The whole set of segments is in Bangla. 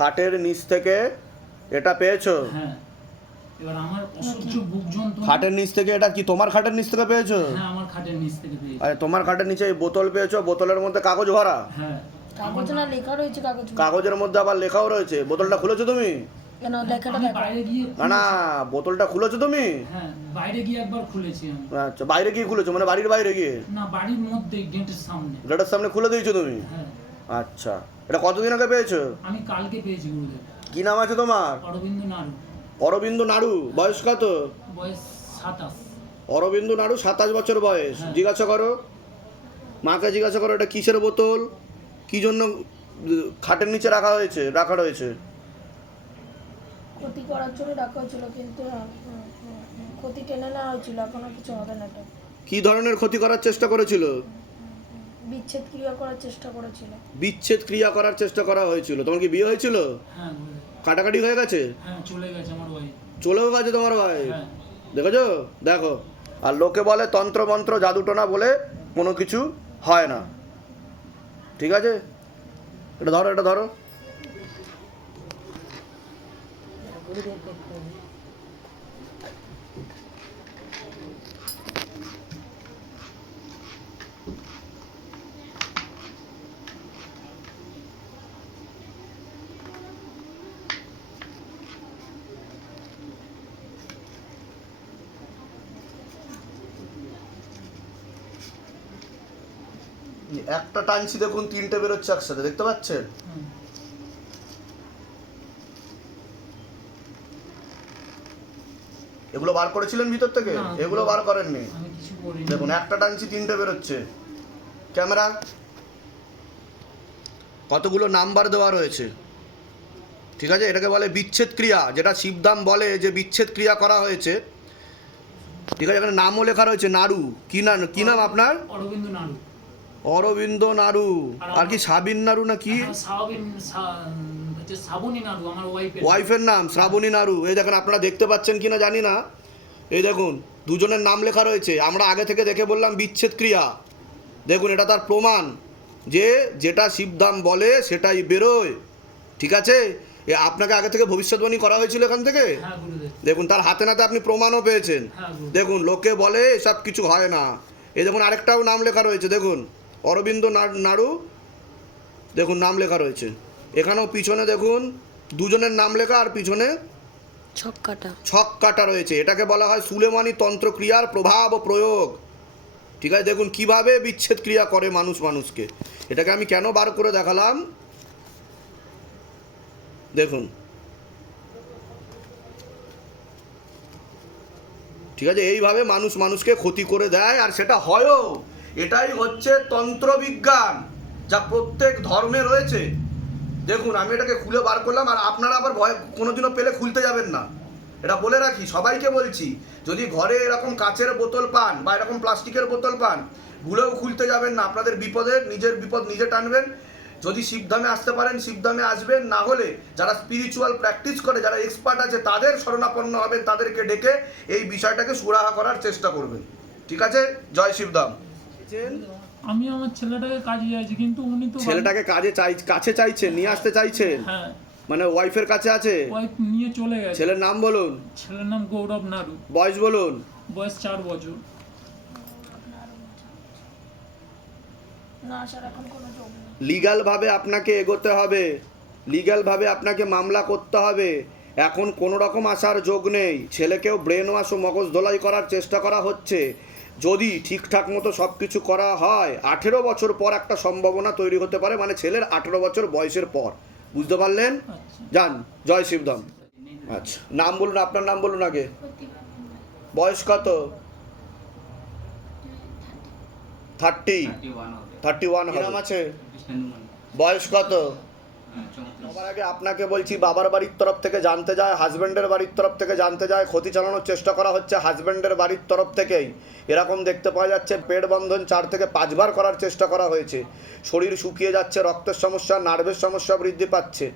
খাটের নিচ থেকে এটা পেয়েছ? হ্যাঁ। এবার আমার অসহ্য বুক যন্ত্রণা। খাটের নিচ থেকে এটা কি তোমার খাটের নিচ থেকে পেয়েছ? হ্যাঁ আমার খাটের নিচ থেকে পেয়েছি। আরে তোমার খাটের নিচে এই বোতল পেয়েছ? বোতলের মধ্যে কাগজ ভরা? হ্যাঁ। কাগজ না লেখা রয়েছে কাগজ। কাগজের মধ্যে আবার লেখাও রয়েছে। বোতলটা খুলেছো তুমি? কেন লেখাটা বাইরে গিয়ে না না বোতলটা খুলেছো তুমি? হ্যাঁ বাইরে গিয়ে একবার খুলেছি আমি। আচ্ছা বাইরে গিয়ে খুলেছো? মানে বাড়ির বাইরে গিয়ে? না বাড়ির মধ্যে গেটের সামনে। গেটের সামনে খুলে দিয়েছ তুমি? হ্যাঁ। আচ্ছা। এটা কতদিন আগে পেয়েছ? আমি কালকে পেয়েছি গুরুদেব। কি নাম আছে তোমার? অরবিন্দ নাড়ু। অরবিন্দ নাড়ু বয়স কত? বয়স সাতাশ। অরবিন্দ নাড়ু সাতাশ বছর বয়স। হ্যাঁ। জিজ্ঞাসা করো। মাকে জিজ্ঞাসা করো এটা কিসের বোতল? কি জন্য খাটের নিচে রাখা হয়েছে? রাখা রয়েছে। ক্ষতি করার জন্য রাখা হয়েছিল কিন্তু ক্ষতি টেনে নেওয়া হয়েছিল এখন কিছু হবে না কি ধরনের ক্ষতি করার চেষ্টা করেছিল? বিচ্ছেদ ক্রিয়া করার চেষ্টা করেছিল? বিচ্ছেদ ক্রিয়া করার চেষ্টা করা হয়েছিল। তোমার কি বিয়ে হয়েছিল? হ্যাঁ কাটাকাটি হয়ে গেছে? হ্যাঁ চলে গেছে আমার ওয়াইফ চলেও গেছে তোমার ভাই হ্যাঁ। দেখেছ? দেখো। আর লোকে বলে তন্ত্র মন্ত্র জাদুটোনা বলে কোনো কিছু হয় না। ঠিক আছে? এটা ধরো এটা ধরো। একটা টানছি দেখুন তিনটে বেরোচ্ছে একসাথে দেখতে পাচ্ছেন? এগুলো বার করেছিলেন ভিতর থেকে? এগুলো বার করেননি? দেখুন একটা টানছি তিনটে বেরোচ্ছে। ক্যামেরা? কতগুলো নাম্বার দেওয়া রয়েছে? ঠিক আছে এটাকে বলে বিচ্ছেদ ক্রিয়া যেটা শিবদাম বলে যে বিচ্ছেদ ক্রিয়া করা হয়েছে। ঠিক আছে এখানে নামও লেখা রয়েছে নাড়ু। কি নাম কি নাম আপনার? অরবিন্দ নাড়ু। অরবিন্দ নাড়ু আর কি সাবিন নাড়ু না কি? ওয়াইফের নাম। শ্রাবণী নাড়ু এই দেখেন আপনারা দেখতে পাচ্ছেন কি না জানি না। এই দেখুন দুজনের নাম লেখা রয়েছে। আমরা আগে থেকে দেখে বললাম বিচ্ছেদ ক্রিয়া। দেখুন এটা তার প্রমাণ যে যেটা শিবধাম বলে সেটাই বেরোয়। ঠিক আছে? এ আপনাকে আগে থেকে ভবিষ্যৎবাণী করা হয়েছিল এখান থেকে? হ্যাঁ দেখুন তার হাতে নাতে আপনি প্রমাণও পেয়েছেন। হ্যাঁ দেখুন লোকে বলে এসব কিছু হয় না। এই দেখুন আরেকটাও নাম লেখা রয়েছে। দেখুন অরবিন্দ নাড়ু দেখুন নাম লেখা রয়েছে। এখানেও পিছনে দেখুন দুজনের নাম লেখা আর পিছনে ছক্কাটা ছক কাটা রয়েছে। এটাকে বলা হয় সুলেমানি তন্ত্রক্রিয়ার প্রভাব ও প্রয়োগ। ঠিক আছে দেখুন কীভাবে বিচ্ছেদ ক্রিয়া করে মানুষ মানুষকে। এটাকে আমি কেন বার করে দেখালাম? দেখুন। ঠিক আছে এইভাবে মানুষ মানুষকে ক্ষতি করে দেয় আর সেটা হয়ও। এটাই হচ্ছে তন্ত্রবিজ্ঞান, যা প্রত্যেক ধর্মে রয়েছে। দেখুন, আমি এটাকে খুলে বার করলাম, আর আপনারা আবার ভয়, কোনোদিনও পেলে খুলতে যাবেন না। এটা বলে রাখি, সবাইকে বলছি, যদি ঘরে এরকম কাচের বোতল পান বা এরকম প্লাস্টিকের বোতল পান, ভুলেও খুলতে যাবেন না। আপনাদের বিপদের নিজের বিপদ নিজে টানবেন। যদি শিবধামে আসতে পারেন, শিবধামে আসবেন। না হলে যারা স্পিরিচুয়াল প্র্যাকটিস করে, যারা এক্সপার্ট আছে, তাদের শরণাপন্ন হবেন, তাদেরকে ডেকে এই বিষয়টাকে সুরাহা করার চেষ্টা করবেন। ঠিক আছে? জয় শিবধাম। আমি আমার ছেলেটাকে কাজে যাইছি কিন্তু উনি তো ছেলেটাকে কাজে চাই কাছে চাইছেন নিয়ে আসতে চাইছেন? হ্যাঁ। মানে ওয়াইফের কাছে আছে? ওয়াইফ নিয়ে চলে গেছে। ছেলের নাম বলুন। ছেলের নাম গৌরব নাড়ু। বয়স বলুন। বয়স চার বছর। না আসার এখন কোনো যোগ নেই। লিগ্যালভাবে আপনাকে এগোতে হবে। লিগ্যালভাবে আপনাকে মামলা করতে হবে। এখন কোনো রকম আসার যোগ নেই। ছেলেকেও ব্রেন ওয়াশ ও মগজ ধোলাই করার চেষ্টা করা হচ্ছে। যদি ঠিকঠাক মতো সব কিছু করা হয় আঠেরো বছর পর একটা সম্ভাবনা তৈরি হতে পারে মানে ছেলের আঠেরো বছর বয়সের পর। বুঝতে পারলেন? আচ্ছা। যান জয় শিবধাম। আচ্ছা নাম বলুন আপনার নাম বলুন আগে। বয়স কত? থার্টি। থার্টি। ওয়ান নাম আছে? বয়স কত? সবার আগে আপনাকে বলছি, বাবার বাড়ির তরফ থেকে জানতে যায় হাজব্যান্ডের বাড়ির তরফ থেকে জানতে যায়, ক্ষতি চালানোর চেষ্টা করা হচ্ছে হাজব্যান্ডের বাড়ির তরফ থেকেই। এরকম দেখতে পাওয়া যাচ্ছে, পেট বন্ধন চার থেকে পাঁচবার করার চেষ্টা করা হয়েছে। শরীর শুকিয়ে যাচ্ছে, রক্তের সমস্যা, নার্ভের সমস্যা বৃদ্ধি পাচ্ছে।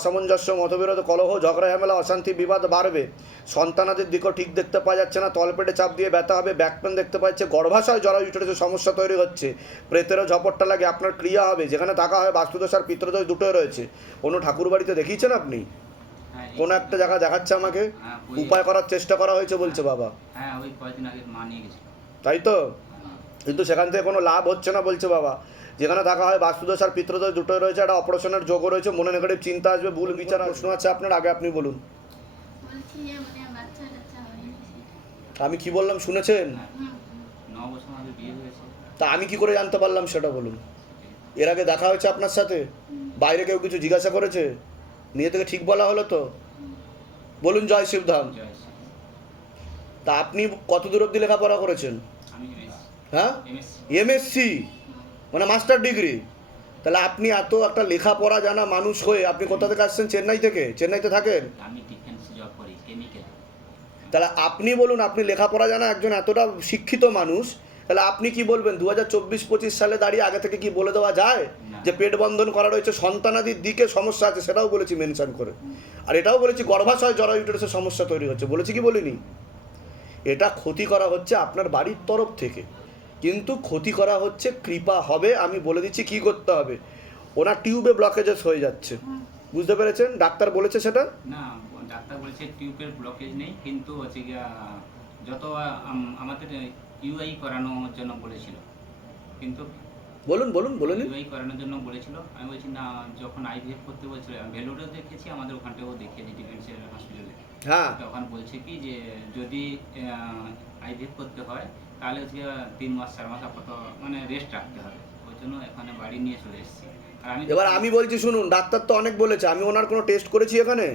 সামঞ্জস্য মতবিরোধ কলহ ঝগড়া ঝামেলা অশান্তি বিবাদ বাড়বে। সন্তানাদের দিকও ঠিক দেখতে পাওয়া যাচ্ছে না। তলপেটে চাপ দিয়ে ব্যথা হবে ব্যাকপেন দেখতে পাচ্ছে গর্ভাশয় জরায়ু উঠেছে সমস্যা তৈরি হচ্ছে। প্রেতেরও ঝপটটা লাগে আপনার ক্রিয়া হবে। যেখানে থাকা হয় বাস্তুদোষ আর পিত্রদোষ দুটোই রয়েছে। কোনো ঠাকুর বাড়িতে দেখিয়েছেন আপনি? হ্যাঁ, কোনো একটা জায়গা দেখাচ্ছে আমাকে? হ্যাঁ, উপায় করার চেষ্টা করা হয়েছে বলছে বাবা। হ্যাঁ তাই তো? কিন্তু সেখান থেকে কোনো লাভ হচ্ছে না বলছে বাবা। যেখানে থাকা হয় বাস্তুদোষ আর পিত্রদোষ দুটোই রয়েছে একটা অপারেশনের যোগও রয়েছে মনে নেগেটিভ চিন্তা আসবে ভুল বিচার প্রশ্ন আছে আপনার আগে আপনি বলুন। মানে আমি কি বললাম শুনেছেন? হুম, হুম। ন বছর আগে বিয়ে হয়েছে। তা আমি কি করে জানতে পারলাম সেটা বলুন। এর আগে দেখা হয়েছে আপনার সাথে? বাইরে কেউ কিছু জিজ্ঞাসা করেছে? নিয়ে থেকে ঠিক বলা হলো তো? বলুন জয় শিবধাম। তা আপনি কত দূর অব্দি লেখাপড়া করেছেন? হ্যাঁ? এমএসসি এমএসসি মানে মাস্টার ডিগ্রি তাহলে আপনি এত একটা লেখাপড়া জানা মানুষ হয়ে আপনি কোথা থেকে আসছেন? চেন্নাই থেকে? চেন্নাইতে থাকেন? তাহলে আপনি বলুন আপনি লেখাপড়া জানা একজন এতটা শিক্ষিত মানুষ তাহলে আপনি কি বলবেন? দু হাজার চব্বিশ পঁচিশ সালে দাঁড়িয়ে আগে থেকে কি বলে দেওয়া যায়? যে পেট বন্ধন করা রয়েছে সন্তানাদির দিকে সমস্যা আছে সেটাও বলেছি মেনশন করে। আর এটাও বলেছি গর্ভাশয় জরায়ু ইউটেরাসের সমস্যা তৈরি হচ্ছে বলেছি কি বলিনি? এটা ক্ষতি করা হচ্ছে আপনার বাড়ির তরফ থেকে। কিন্তু ক্ষতি করা হচ্ছে কৃপা হবে আমি বলে দিচ্ছি কি করতে হবে। ওনার টিউবে ব্লকেজেস হয়ে যাচ্ছে। বুঝতে পেরেছেন? ডাক্তার বলেছে সেটা? না ডাক্তার বলেছে টিউবের ব্লকেজ নেই কিন্তু হচ্ছে যত আম- আমাদের ইউআই করানোর জন্য বলেছিল। কিন্তু বলুন বলুন বলে নিন ইউআই করানোর জন্য বলেছিল। আমি বলছি না যখন আইভিএফ করতে বলছিল ভেলোরেও দেখেছি আমাদের ওখানটাও দেখিয়েছি ডিফেন্সের হসপিটালে হ্যাঁ। তখন বলছে কি যে যদি আইভিএফ করতে হয় তাহলে হচ্ছে তিন মাস, চার মাস আপাতত মানে রেস্ট রাখতে হবে। ওই জন্য এখানে বাড়ি নিয়ে চলে এসেছি। এবার আমি বলছি শুনুন, ডাক্তার তো অনেক বলেছে, আমি ওনার কোনো টেস্ট করেছি এখানে?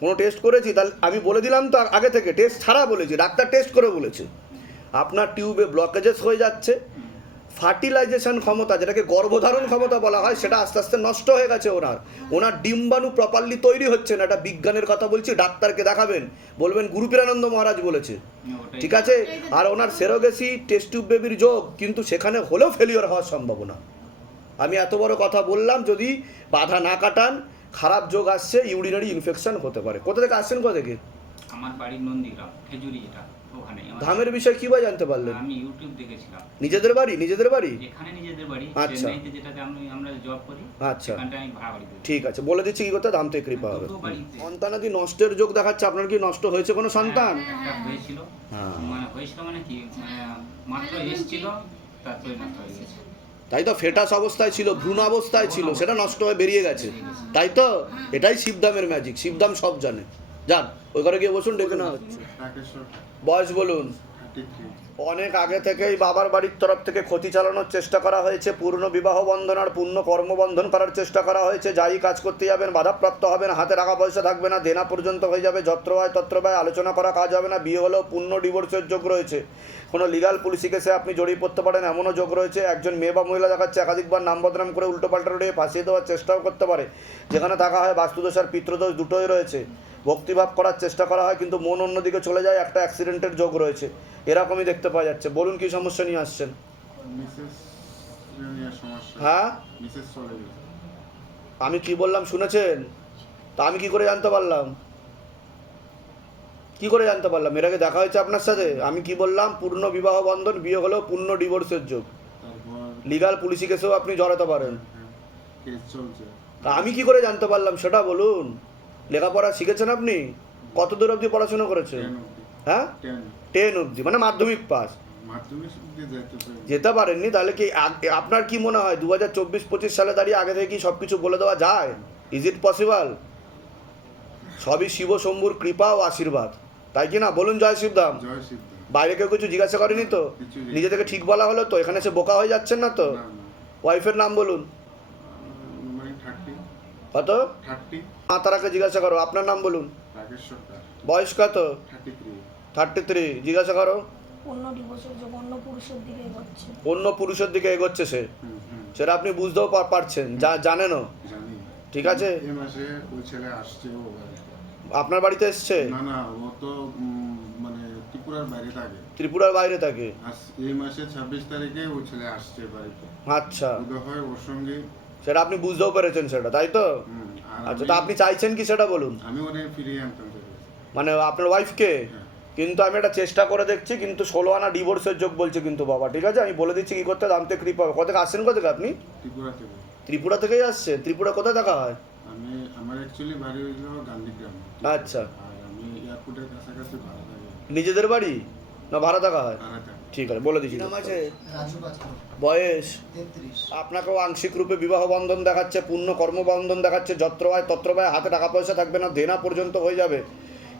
কোনো টেস্ট করেছি? তাহলে আমি বলে দিলাম তো আগে থেকে টেস্ট ছাড়া বলেছি, ডাক্তার টেস্ট করে বলেছে। আপনার টিউবে ব্লকেজেস হয়ে যাচ্ছে ফার্টিলাইজেশন ক্ষমতা যেটাকে গর্ভধারণ ক্ষমতা বলা হয় সেটা আস্তে আস্তে নষ্ট হয়ে গেছে ওনার। ওনার ডিম্বাণু প্রপারলি তৈরি হচ্ছে না এটা বিজ্ঞানের কথা বলছি ডাক্তারকে দেখাবেন। বলবেন গুরুপীরানন্দ মহারাজ বলেছে। ঠিক আছে? আর ওনার সেরোগেসি টেস্ট টিউব বেবির যোগ কিন্তু সেখানে হলেও ফেলিওর হওয়ার সম্ভাবনা। আমি এত বড় কথা বললাম যদি বাধা না কাটান খারাপ যোগ আসছে ইউরিনারি ইনফেকশন হতে পারে। কোথা থেকে আসছেন কোথা থেকে? আমার বাড়ি নন্দীগ্রাম খেজুরি যেটা ওখানে ধামের বিষয়ে কীভাবে জানতে পারলেন? আমি ইউটিউব দেখেছিলাম। নিজেদের বাড়ি? নিজেদের বাড়ি? এখানে নিজেদের বাড়ি আচ্ছা। চেন্নাইতে যেটাতে আমি আমরা জব করি আচ্ছা। সেখানটা আমি ভাড়া বাড়ি ঠিক আছে। বলে দিচ্ছি কি করতে? ধাম থেকে কৃপা হবে। সন্তানাদি নষ্টের যোগ দেখাচ্ছে? আপনার কি নষ্ট হয়েছে কোনো সন্তান? হয়েছিল। হ্যাঁ। মানে হয়েছিল মানে কি? মানে মাত্র এসেছিল তারপরে নষ্ট হয়ে গেছে। তাই তো ফেটাস অবস্থায় ছিল ভ্রূণ অবস্থায় ছিল সেটা নষ্ট হয়ে বেরিয়ে গেছে। তাই তো? এটাই শিবধামের ম্যাজিক শিবধাম সব জানে। যান ওই ঘরে গিয়ে বসুন ডেকে না হচ্ছে। বয়স বলুন। অনেক আগে থেকেই বাবার বাড়ির তরফ থেকে ক্ষতি চালানোর চেষ্টা করা হয়েছে পূর্ণ বিবাহ বন্ধন আর পূর্ণ কর্মবন্ধন করার চেষ্টা করা হয়েছে যাই কাজ করতে যাবেন বাধাপ্রাপ্ত হবেন হাতে টাকা পয়সা থাকবে না দেনা পর্যন্ত হয়ে যাবে যত্র হয় তত্র ব্যয় আলোচনা করা কাজ হবে না বিয়ে হলেও পূর্ণ ডিভোর্সের যোগ রয়েছে। কোনো লিগাল পুলিশি কেসে আপনি জড়িয়ে পড়তে পারেন এমনও যোগ রয়েছে একজন মেয়ে বা মহিলা দেখাচ্ছে একাধিকবার নাম বদনাম করে উল্টোপাল্টা রয়ে ফাঁসিয়ে দেওয়ার চেষ্টাও করতে পারে যেখানে থাকা হয় বাস্তুদোষ আর পিতৃদোষ দুটোই রয়েছে। ভক্তিভাব করার চেষ্টা করা হয় কিন্তু মন অন্যদিকে চলে যায় একটা অ্যাক্সিডেন্টের যোগ রয়েছে। এরকমই দেখতে পাওয়া যাচ্ছে। বলুন কি সমস্যা নিয়ে আসছেন? হ্যাঁ? আমি কি বললাম শুনেছেন? তা আমি কি করে জানতে পারলাম? কি করে জানতে পারলাম? এর আগে দেখা হয়েছে আপনার সাথে? আমি কি বললাম পূর্ণ বিবাহ বন্ধন বিয়ে হলেও পূর্ণ ডিভোর্সের যোগ। লিগাল পুলিশি কেসেও আপনি জড়াতে পারেন। তা আমি কি করে জানতে পারলাম? সেটা বলুন। লেখাপড়া শিখেছেন আপনি? কত দূর অবধি পড়াশোনা করেছেন? হ্যাঁ? টেন অবধি মানে মাধ্যমিক পাস। যেতে পারেননি তাহলে কি আপনার কি মনে হয় দু হাজার চব্বিশ পঁচিশ সালে দাঁড়িয়ে আগে থেকে কি সব কিছু বলে দেওয়া যায়? ইজ ইট পসিবল সবই শিব শম্ভুর কৃপা ও আশীর্বাদ। তাই কি না? বলুন জয় শিবধাম বাইরে কেউ কিছু জিজ্ঞাসা করেনি তো? নিজে থেকে ঠিক বলা হলো তো? এখানে সে বোকা হয়ে যাচ্ছেন না তো? ওয়াইফের নাম বলুন। কত? থার্টি তারাকে জিজ্ঞাসা করো আপনার নাম বলুন। বয়স কত? থার্টি থ্রি জিজ্ঞাসা করো। অন্য পুরুষের দিকে এগোচ্ছে। সে? হুম হুম। সেটা আপনি বুঝতেও পারছেন যা জানেনও? ঠিক আছে? আপনার বাড়িতে এসছে? না না ও তো মানে ত্রিপুরার বাইরে থাকে। ত্রিপুরার বাইরে থাকে? এই মাসে ছাব্বিশ তারিখে ও ছেলে আসছে বাড়িতে। আচ্ছা। হয় ওর সঙ্গে। সেটা আপনি বুঝতেও পেরেছেন সেটা তাই তো? আর আর আচ্ছা তা আপনি চাইছেন কি সেটা বলুন? আমি ওনাকে ফিরিয়ে আনতাম মানে আপনার ওয়াইফকে হ্যাঁ। কিন্তু আমি একটা চেষ্টা করে দেখছি কিন্তু ষোলো আনা ডিভোর্সের যোগ বলছে কিন্তু বাবা ঠিক আছে? আমি বলে দিচ্ছি কি করতে দামতে কৃপা কত থেকে আসছেন কোথা থেকে আপনি? ত্রিপুরা থেকে। ত্রিপুরা থেকেই আসছেন? ত্রিপুরা কোথায় থাকা হয়? আমি আমার অ্যাকচুয়ালি বাড়ি হইল গান্ধীগ্রাম আচ্ছা। আর আমি এয়ারপোর্টের কাছাকাছি ভাড়া থাকি। নিজেদের বাড়ি? না ভাড়া থাকা হয়? ভাড়া ঠিক আছে বলে দিচ্ছি আছে বয়স। আপনাকেও আংশিক রূপে বিবাহ বন্ধন দেখাচ্ছে পূর্ণ কর্মবন্ধন দেখাচ্ছে যত্র হয় তত্র হয় হাতে টাকা পয়সা থাকবে না দেনা পর্যন্ত হয়ে যাবে।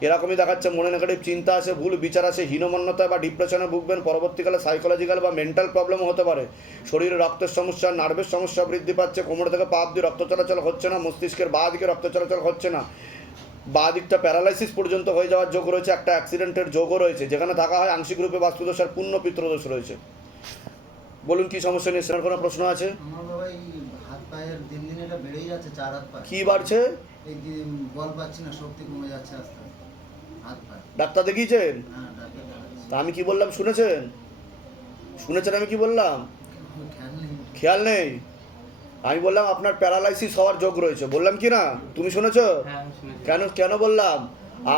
এরকমই দেখাচ্ছে মনে নেগেটিভ চিন্তা আসে ভুল বিচার আসে হীনমন্যতা বা ডিপ্রেশনে ভুগবেন পরবর্তীকালে সাইকোলজিক্যাল বা মেন্টাল প্রবলেম হতে পারে। শরীরে রক্তের সমস্যা নার্ভের সমস্যা বৃদ্ধি পাচ্ছে কোমর থেকে পা অব্দি রক্ত চলাচল হচ্ছে না মস্তিষ্কের বাঁ দিকে রক্ত চলাচল হচ্ছে না। বাঁ দিকটা প্যারালাইসিস পর্যন্ত হয়ে যাওয়ার যোগ রয়েছে একটা অ্যাক্সিডেন্টের যোগও রয়েছে যেখানে থাকা হয় আংশিক রূপে বাস্তুদোষ আর পূর্ণ পিত্রদোষ রয়েছে। বলুন কি সমস্যা নিয়ে সেটার কোনো প্রশ্ন আছে? কি বাড়ছে? ডাক্তার দেখিয়েছেন? হ্যাঁ। তা আমি কি বললাম শুনেছেন? শুনেছেন আমি কি বললাম? খেয়াল নেই। খেয়াল নেই? আমি বললাম আপনার প্যারালাইসিস হওয়ার যোগ রয়েছে। বললাম কি না? তুমি শুনেছো? হ্যাঁ কেন কেন বললাম?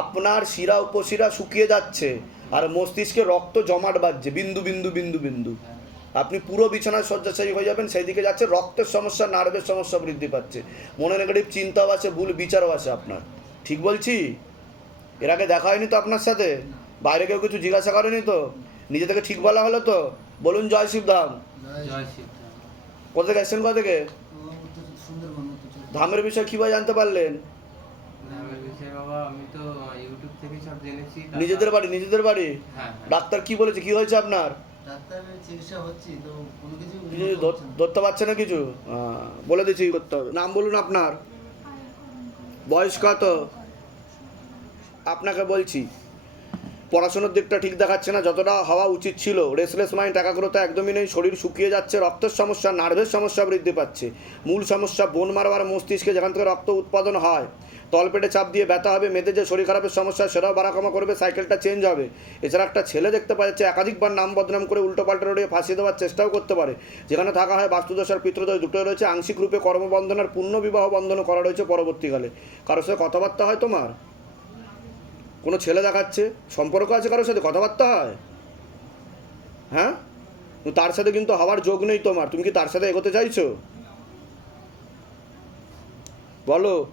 আপনার শিরা উপশিরা শুকিয়ে যাচ্ছে আর মস্তিষ্কে রক্ত জমাট বাজছে বিন্দু বিন্দু বিন্দু বিন্দু। আপনি পুরো বিছানায় শয্যাশায়ী হয়ে যাবেন সেই দিকে যাচ্ছে রক্তের সমস্যা নার্ভের সমস্যা বৃদ্ধি পাচ্ছে। মনে নেগেটিভ চিন্তাও আছে ভুল বিচারও আছে আপনার। ঠিক বলছি? এর আগে দেখা হয়নি তো আপনার সাথে? বাইরে কেউ কিছু জিজ্ঞাসা করেনি তো? নিজে থেকে ঠিক বলা হলো তো? বলুন জয় শিবধাম। জয় শিব কোথা থেকে এসছেন কোথা থেকে? ধামের বিষয়ে কীভাবে জানতে পারলেন? নিজেদের বাড়ি নিজেদের বাড়ি? হ্যাঁ হ্যাঁ। ডাক্তার কি বলেছে, কি হয়েছে আপনার। ধরতে পারছে না কিছু? বলে দিচ্ছি করতে হবে? নাম বলুন আপনার। বয়স কত? আপনাকে বলছি। পড়াশোনার দিকটা ঠিক দেখাচ্ছে না, যতটা হওয়া উচিত ছিল। রেসলেস মাইন্ড একাগ্রতা একদমই নেই, শরীর শুকিয়ে যাচ্ছে, রক্তের সমস্যা নার্ভের সমস্যা বৃদ্ধি পাচ্ছে। মূল সমস্যা বোন মারবার মস্তিষ্কে যেখান থেকে রক্ত উৎপাদন হয় তলপেটে চাপ দিয়ে ব্যথা হবে মেয়েদের যে শরীর খারাপের সমস্যা, সেটাও বাড়াকমা করবে সাইকেলটা চেঞ্জ হবে। এছাড়া একটা ছেলে দেখতে পাওয়া যাচ্ছে, একাধিকবার নাম বদনাম করে উল্টো পাল্টা রোডে ফাঁসিয়ে দেওয়ার চেষ্টাও করতে পারে। যেখানে থাকা হয় বাস্তুদশার আর পিতৃদোষ দুটোই রয়েছে, আংশিক রূপে কর্মবন্ধনের পূর্ণ বিবাহ বন্ধন করা রয়েছে পরবর্তীকালে। কারোর সাথে কথাবার্তা হয় তোমার? কোনো ছেলে দেখাচ্ছে? সম্পর্ক আছে কারোর সাথে? কথাবার্তা হয়? হ্যাঁ? তার সাথে কিন্তু হওয়ার যোগ নেই তোমার। তুমি কি তার সাথে এগোতে চাইছো? বলো।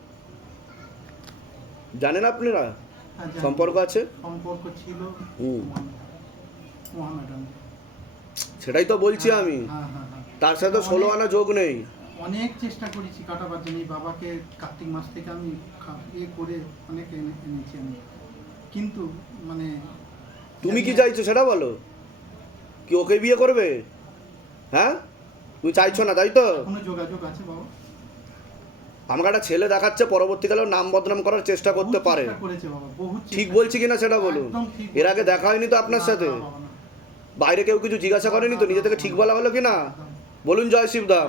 জানেন আপনারা? হ্যাঁ, সম্পর্ক আছে? সম্পর্ক ছিল। হুম। সেটাই তো বলছি আমি। হ্যাঁ হ্যাঁ হ্যাঁ। তার সাথে ষোলো আনা যোগ নেই। অনেক চেষ্টা করেছি কাটাবার জন্য। বাবাকে কার্তিক মাস থেকে আমি ইয়ে করে অনেক এনেছি আমি। কিন্তু মানে তুমি কি চাইছো সেটা বলো? কি ওকে বিয়ে করবে? হ্যাঁ? তুমি চাইছো না তাই তো? কোনো যোগাযোগ আছে বাবা। আমাকে একটা ছেলে দেখাচ্ছে পরবর্তীকালে নাম বদনাম করার চেষ্টা করতে পারে। ঠিক বলছি কিনা সেটা বলুন? এর আগে দেখা হয়নি তো আপনার সাথে। বাইরে কেউ কিছু জিজ্ঞাসা করেনি তো? নিজে থেকে ঠিক বলা হলো কি না বলুন জয় শিবধাম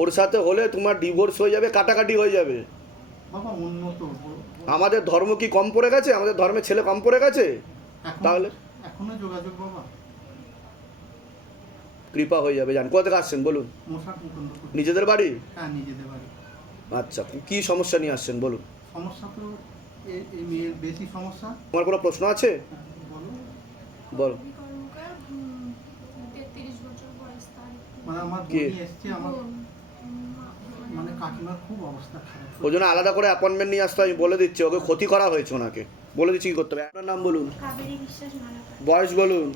ওর সাথে হলে তোমার ডিভোর্স হয়ে যাবে কাটাকাটি হয়ে যাবে। বাবা উন্নত। আমাদের ধর্ম কি কম পড়ে গেছে? আমাদের ধর্মের ছেলে কম পড়ে গেছে? তাহলে? এখনও যোগাযোগ বাবা। কৃপা হয়ে যাবে জান। কোথা থেকে আসছেন বলুন? নিজেদের বাড়ি? হ্যাঁ নিজেদের বাড়ি। আচ্ছা কি সমস্যা নিয়ে আসছেন বলুন? সমস্যা তো এই এই মেয়ের বেশি সমস্যা। তোমার কোনো প্রশ্ন আছে? হ্যাঁ, বলো। মানে আমার কে? এসছে আমার কাকিমার খুব অবস্থা খারাপ। ওই জন্য আলাদা করে অ্যাপয়েন্টমেন্ট নিয়ে আসতে আমি বলে দিচ্ছি ওকে ক্ষতি করা হয়েছে ওনাকে। বলে দিচ্ছি কি করতে হবে? আপনার নাম বলুন। কাবেরী বয়স বলুন।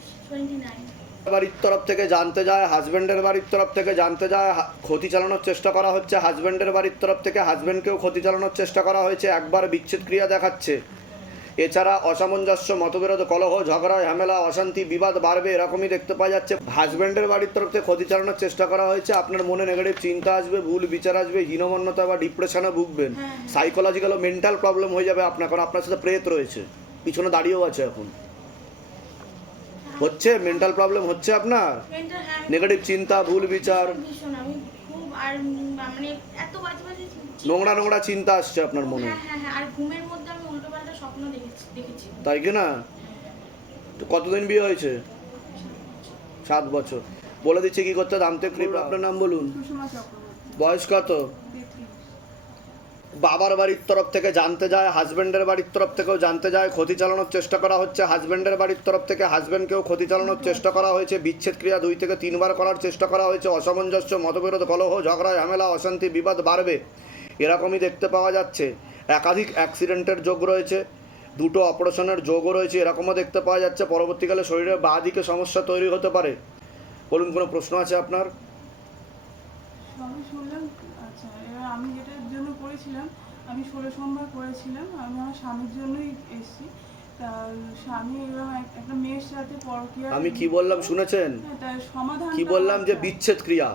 বাড়ির তরফ থেকে জানতে যায় হাজব্যান্ডের বাড়ির তরফ থেকে জানতে যায় হা- ক্ষতি চালানোর চেষ্টা করা হচ্ছে হাজব্যান্ডের বাড়ির তরফ থেকে হাজব্যান্ডকেও ক্ষতি চালানোর চেষ্টা করা হয়েছে একবার বিচ্ছেদ ক্রিয়া দেখাচ্ছে। এছাড়া অসামঞ্জস্য মতবিরোধ কলহ ঝগড়া ঝামেলা অশান্তি বিবাদ বাড়বে এরকমই দেখতে পাওয়া যাচ্ছে। হাজব্যান্ডের বাড়ির তরফ থেকে ক্ষতি চালানোর চেষ্টা করা হয়েছে। আপনার মনে নেগেটিভ চিন্তা আসবে ভুল বিচার আসবে হীনমন্যতা বা ডিপ্রেশনে ভুগবেন। সাইকোলজিক্যাল ও মেন্টাল প্রবলেম হয়ে যাবে আপনার কারণ আপনার সাথে প্রেত রয়েছে। পিছনে দাঁড়িয়েও আছে এখন। হচ্ছে? মেন্টাল প্রবলেম হচ্ছে আপনার? হ্যাঁ নেগেটিভ চিন্তা ভুল বিচার। মানে নোংরা নোংরা চিন্তা আসছে আপনার মনে। হ্যাঁ হ্যাঁ হ্যাঁ আর ঘুমের মধ্যে স্বপ্ন দেখেছি দেখেছি। তাই কি না? তো কতদিন বিয়ে হয়েছে? সাত বছর। বলে দিচ্ছি কি করতে দামতে কৃপা আপনার নাম বলুন। বয়স কত? বাবার বাড়ির তরফ থেকে জানতে যায় হাজব্যান্ডের বাড়ির তরফ থেকেও জানতে যায় ক্ষতি চালানোর চেষ্টা করা হচ্ছে। হাজব্যান্ডের বাড়ির তরফ থেকে হাজব্যান্ডকেও ক্ষতি চালানোর চেষ্টা করা হয়েছে। বিচ্ছেদ ক্রিয়া দুই থেকে তিনবার করার চেষ্টা করা হয়েছে। অসামঞ্জস্য মতবিরোধ কলহ ঝগড়া ঝামেলা অশান্তি বিবাদ বাড়বে। এরকমই দেখতে পাওয়া যাচ্ছে। একাধিক অ্যাক্সিডেন্টের যোগ রয়েছে দুটো অপারেশনের যোগও রয়েছে এরকমও দেখতে পাওয়া যাচ্ছে। পরবর্তীকালে শরীরে বাঁ দিকে সমস্যা তৈরি হতে পারে। বলুন কোনো প্রশ্ন আছে আপনার? আচ্ছা এবার আমি যেটার জন্য করেছিলাম আমি ষোলো সোমবার করেছিলাম আমি আমার স্বামীর জন্যই এসেছি। আমি কি বললাম শুনেছেন? হ্যাঁ, কি বললাম যে বিচ্ছেদ ক্রিয়া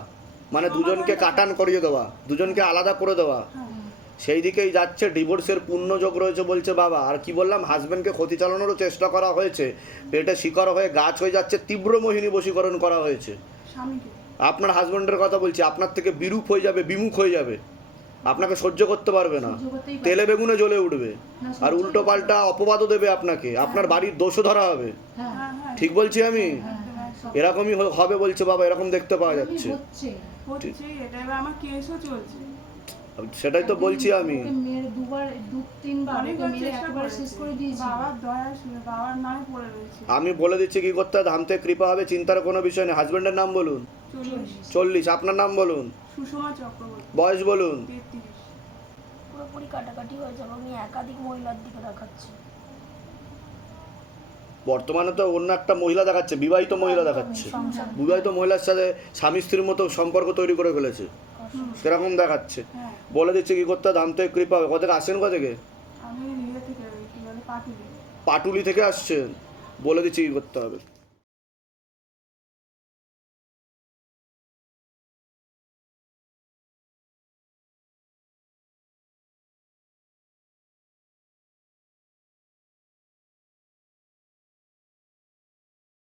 মানে দুজনকে কাটান করিয়ে দেওয়া দুজনকে আলাদা করে দেওয়া। হ্যাঁ। সেই দিকেই যাচ্ছে ডিভোর্সের পূর্ণ যোগ রয়েছে বলছে বাবা। আর কি বললাম? হাজব্যান্ডকে ক্ষতি চালানোরও চেষ্টা করা হয়েছে। পেটে শিকার হয়ে গাছ হয়ে যাচ্ছে তীব্র মোহিনী বশীকরণ করা হয়েছে। আপনার হাজব্যান্ডের কথা বলছি আপনার থেকে বিরূপ হয়ে যাবে বিমুখ হয়ে যাবে। আপনাকে সহ্য করতে পারবে না। তেলে বেগুনে জ্বলে উঠবে। আর উল্টো পাল্টা অপবাদও দেবে আপনাকে। আপনার বাড়ির দোষও ধরা হবে। হ্যাঁ। হ্যাঁ ঠিক বলছি আমি? এরকমই হবে বলছে বাবা এরকম দেখতে পাওয়া যাচ্ছে। হচ্ছে আমার কেসও চলছে। সেটাই তো বলছি আমি। অনেকবার চেষ্টা করেছি। বাবার দয়া শুনে বাবার নামে পড়ে রয়েছে। আমি বলে দিচ্ছি কি করতে হয় ধামতে কৃপা হবে চিন্তার কোনো বিষয় নেই। হাজব্যান্ডের নাম বলুন। চল্লিশ। চল্লিশ। আপনার নাম বলুন। সুষমা চক্রবর্তী। বয়স বলুন। পুরোপুরি কাটাকাটি হয়ে যাবে আমি একাধিক মহিলার দিকে দেখাচ্ছি। বর্তমানে তো অন্য একটা মহিলা দেখাচ্ছে বিবাহিত মহিলা দেখাচ্ছে। বিবাহিত মহিলার সাথে স্বামী স্ত্রীর মতো সম্পর্ক তৈরি করে ফেলেছে। সেরকম দেখাচ্ছে? হ্যাঁ। বলে দিচ্ছে কি করতে দাম তো কৃপা হবে কোথেকে আসেন কোথেকে পাটুলি থেকে আসছেন? বলে দিচ্ছি কি করতে হবে?